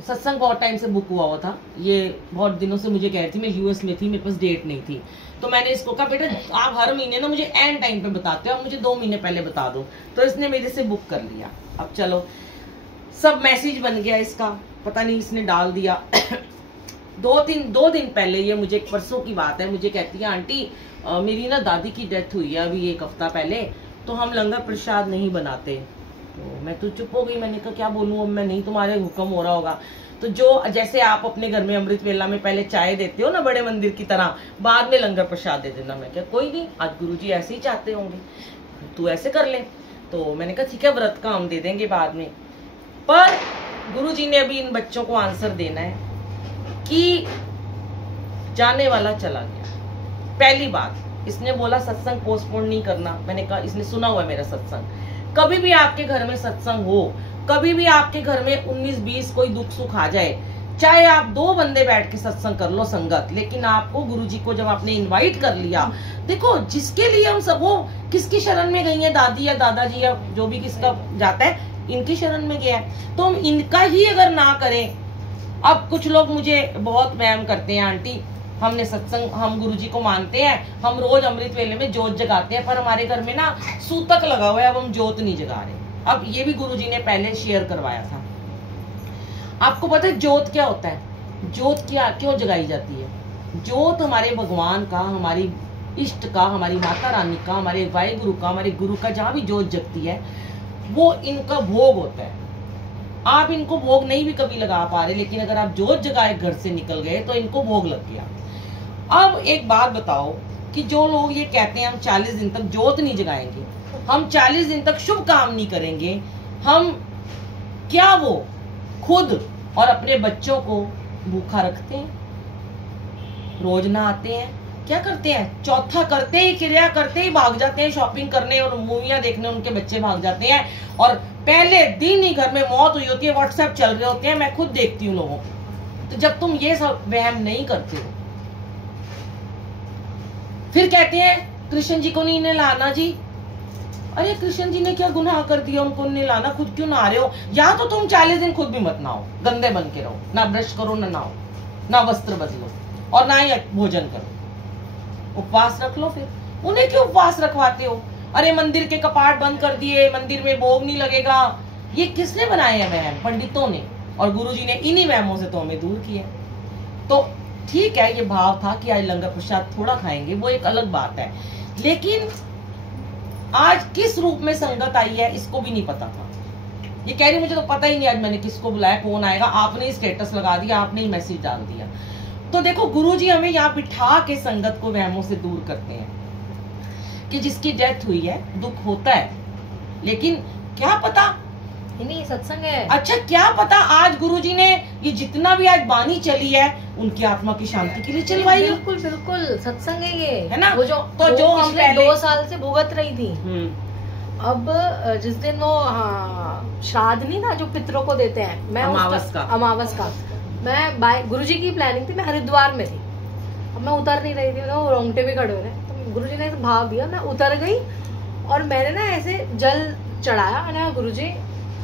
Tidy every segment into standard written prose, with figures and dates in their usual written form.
सत्संग बहुत टाइम से बुक हुआ था, ये बहुत दिनों से मुझे कह रही थी, मैं यूएस में थी, मेरे पास डेट नहीं थी, तो मैंने इसको कहा बेटा आप हर महीने ना मुझे एंड टाइम पे बताते हो, मुझे 2 महीने पहले बता दो, तो इसने मेरे से बुक कर लिया। अब चलो सब मैसेज बन गया इसका, पता नहीं इसने डाल दिया। 2 दिन पहले, ये मुझे परसों की बात है, मुझे कहती है आंटी मेरी ना दादी की डेथ हुई है अभी 1 हफ्ता पहले, तो हम लंगर प्रसाद नहीं बनाते। तो मैं तो चुप हो गई, मैंने कहा क्या बोलूं, अब मैं नहीं, तुम्हारे हुक्म हो रहा होगा। तो जो जैसे आप अपने घर में अमृत वेला में पहले चाय देते हो ना बड़े मंदिर की तरह, बाद में लंगर प्रसाद दे देना। मैं क्या कोई नहीं, आज गुरुजी ऐसे ही चाहते होंगे, तू ऐसे कर ले। तो मैंने कहा ठीक है, व्रत का हम दे देंगे बाद में। पर गुरुजी ने अभी इन बच्चों को आंसर देना है कि जाने वाला चला गया। पहली बात इसने बोला सत्संग पोस्टपोन नहीं करना, मैंने कहा इसने सुना हुआ है मेरा सत्संग। कभी भी आपके घर में सत्संग हो, कभी भी आपके घर में 19-20 कोई दुख सुख आ जाए, चाहे आप 2 बंदे बैठ के सत्संग कर लो संगत, लेकिन आपको गुरुजी को जब आपने इनवाइट कर लिया, देखो जिसके लिए हम सब, वो किसकी शरण में गई है, दादी या दादाजी या जो भी किसका जाता है, इनकी शरण में गया है, तो हम इनका ही अगर ना करें। अब कुछ लोग मुझे बहुत वहम करते हैं आंटी, हमने सत्संग, हम गुरुजी को मानते हैं, हम रोज अमृत वेले में जोत जगाते हैं, पर हमारे घर में ना सूतक लगा हुआ है, अब हम जोत नहीं जगा रहे। अब ये भी गुरुजी ने पहले शेयर करवाया था। आपको पता है जोत क्या होता है, जोत क्या क्यों जगाई जाती है? जोत हमारे भगवान का, हमारी इष्ट का, हमारी माता रानी का, हमारे वाहिगुरु का, हमारे गुरु का, जहाँ भी जोत जगती है वो इनका भोग होता है। आप इनको भोग नहीं भी कभी लगा पा रहे, लेकिन अगर आप जोत जगाए घर से निकल गए तो इनको भोग लग गया। अब एक बात बताओ कि जो लोग ये कहते हैं हम 40 दिन तक जोत नहीं जगाएंगे, हम 40 दिन तक शुभ काम नहीं करेंगे, हम क्या वो खुद और अपने बच्चों को भूखा रखते हैं? रोज नहाते हैं, क्या करते हैं, चौथा करते ही, क्रिया करते ही भाग जाते हैं शॉपिंग करने और मूवियां देखने, उनके बच्चे भाग जाते हैं, और पहले दिन ही घर में मौत हुई होती है, व्हाट्सएप चल रहे होते हैं, मैं खुद देखती हूँ लोगों को। तो जब तुम ये सब वहम नहीं करते हो, फिर कहते हैं कृष्ण जी को नहीं नहलाना जी। अरे कृष्ण जी ने क्या गुनाह कर दिया, उनको नहलाना, खुद क्यों नहा रहे हो? या तो तुम 40 दिन खुद भी मत नहाओ, गंदे बन के रहो, ना ब्रश करो, ना नहाओ, ना वस्त्र बदलो, और ना ही भोजन करो, उपवास रख लो। फिर उन्हें क्यों उपवास रखवाते हो? अरे मंदिर के कपाट बंद कर दिए, मंदिर में भोग नहीं लगेगा, ये किसने बनाए हैं वहम? पंडितों ने, और गुरुजी ने इन्हीं वहमों से तो हमें दूर किया। तो ठीक है, ये भाव था कि आज लंगर प्रसाद थोड़ा खाएंगे, वो एक अलग बात है, लेकिन आज किस रूप में संगत आई है इसको भी नहीं पता था। ये कह रही मुझे तो पता ही नहीं आज मैंने किसको बुलाया, कौन आएगा, आपने ही स्टेटस लगा दिया, आपने ही मैसेज डाल दिया। तो देखो गुरुजी हमें यहाँ बिठा के संगत को वहमों से दूर करते हैं कि जिसकी डेथ हुई है दुख होता है, लेकिन क्या पता, नहीं सत्संग है। अच्छा क्या पता आज गुरुजी ने ये जितना भी आज बानी चली है उनकी आत्मा की शांति के लिए चलवाई। बिल्कुल बिल्कुल सत्संग है ये, है ना? वो जो तो जो हम पहले 2 साल से भुगत रही थी, अब जिस दिन वो श्राद्ध नहीं था जो पितरों को देते हैं, मैं अमावस का मैं गुरुजी की प्लानिंग थी, मैं हरिद्वार में थी, अब मैं उतर नहीं रही थी, तो रोंगटे भी खड़े हुए, तो गुरुजी ने भाव दिया, मैं उतर गई और मैंने ना ऐसे जल चढ़ाया, मैंने गुरुजी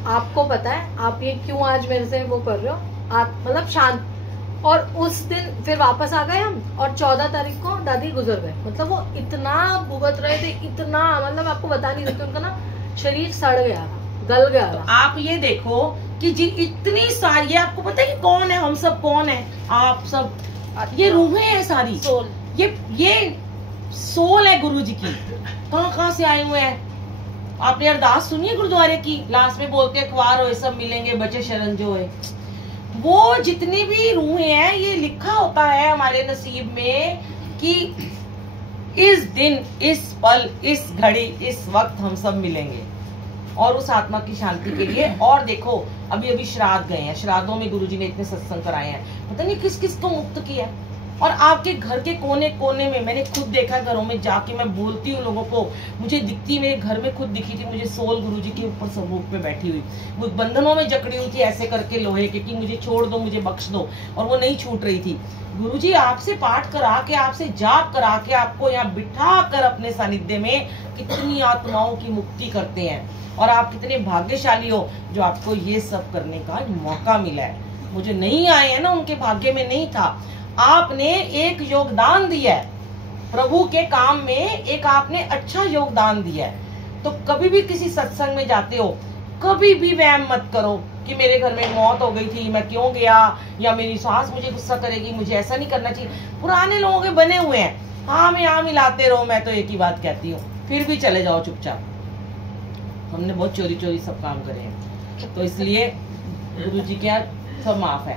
आपको पता है आप ये क्यों आज मेरे से वो कर रहे हो, आप मतलब शांत। और उस दिन फिर वापस आ गए हम, और 14 तारीख को दादी गुजर गए। मतलब वो इतना भुगत रहे थे, इतना, मतलब आपको बता नहीं सकते, उनका ना शरीर सड़ गया था, गल गया था। तो आप ये देखो कि जी इतनी सारी, ये आपको पता है कि कौन है, हम सब कौन है, आप सब, ये रूहें हैं सारी, सोल, ये सोल है गुरु जी की, कहाँ से आए हुए हैं। आपने अरदास सुनी है गुरुद्वारे की, लास्ट में बोलते हैं ख्वार होए सब मिलेंगे, बचे शरण जो है। वो जितनी भी रूहें हैं, ये लिखा होता है हमारे नसीब में कि इस दिन, इस पल, इस घड़ी, इस वक्त हम सब मिलेंगे, और उस आत्मा की शांति के लिए। और देखो अभी श्राद्ध गए हैं, श्राद्धों में गुरुजी ने इतने सत्संग कराए हैं, पता नहीं किस किस को मुक्त किया। और आपके घर के कोने कोने में, मैंने खुद देखा घरों में जाके, मैं बोलती हूँ लोगों को, मुझे दिखती, मेरे घर में खुद दिखी थी मुझे सोल गुरुजी के ऊपर सबूत पे बैठी हुई, वो बंधनों में जकड़ी हुई थी ऐसे करके लोहे के, कि मुझे छोड़ दो, मुझे बख्श दो, और वो नहीं छूट रही थी। गुरुजी आपसे पाठ करा के, आपसे जाप करा के, आपको यहाँ बिठा कर अपने सानिध्य में कितनी आत्माओं की मुक्ति करते हैं, और आप कितने भाग्यशाली हो जो आपको ये सब करने का मौका मिला है। मुझे नहीं आए हैं ना, उनके भाग्य में नहीं था। आपने एक योगदान दिया है प्रभु के काम में, एक आपने अच्छा योगदान दिया है। तो कभी भी किसी सत्संग में जाते हो, कभी भी वहम मत करो कि मेरे घर में मौत हो गई थी, मैं क्यों गया, या मेरी सास मुझे गुस्सा करेगी, मुझे ऐसा नहीं करना चाहिए। पुराने लोगों के बने हुए हैं, हाँ में हाँ मिलाते रहो। मैं तो एक ही बात कहती हूँ, फिर भी चले जाओ चुपचाप। हमने बहुत चोरी चोरी सब काम करे हैं, तो इसलिए गुरु जी के यहाँ सब माफ है।